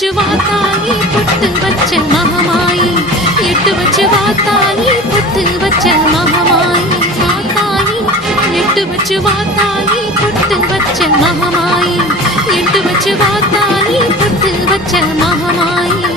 வச்சு வாத்தாயி பொட்டு வச்ச மகமாயி எட்டு வச்சு வாத்தாயி பொட்டு வச்ச மகமாயி வாத்தாயி எட்டு வச்சு வாத்தாயி பொட்டு வச்ச மகமாயி எட்டு வச்சு வாத்தாயி பொட்டு வச்ச மகமாயி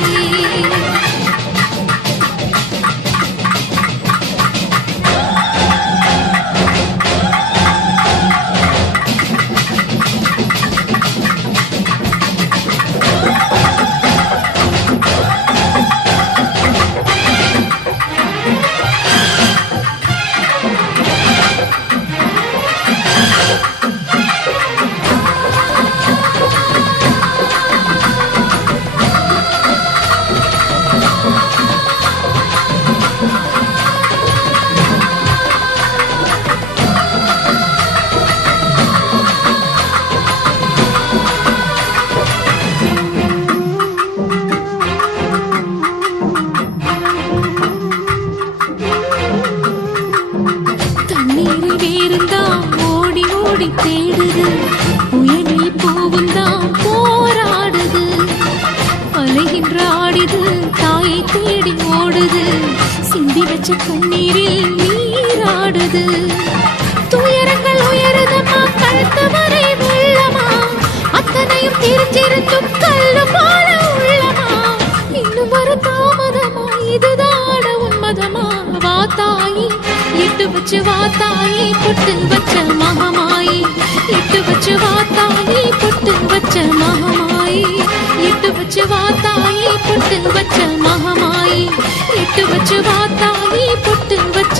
தேடுது உயரில் பூவுந்தான் போராடுது அலைகின்ற ஆடிது தாயை தேடி ஓடுது சிந்தி வச்ச கண்ணீரில் நீராடுது துயரங்கள் உயருதமா கழுத்து வரை உள்ளமா அத்தனையும் தெரிஞ்சிருந்தும் கல்லு போல உள்ளமா இன்னும் ஒரு தாமதமா இதுதான உன்மதமா வாத்தாயி எட்டு வச்சு வாத்தாயி பொட்டு வச்ச மகமாயி எட்டு வச்சு வாத்தாயி பொட்டு வச்ச மகமாயி எட்டு வச்சு வாத்தாயி பொட்டு வச்ச மகமாயி எட்டு வச்சு வாத்தாயி பொட்டு வச்ச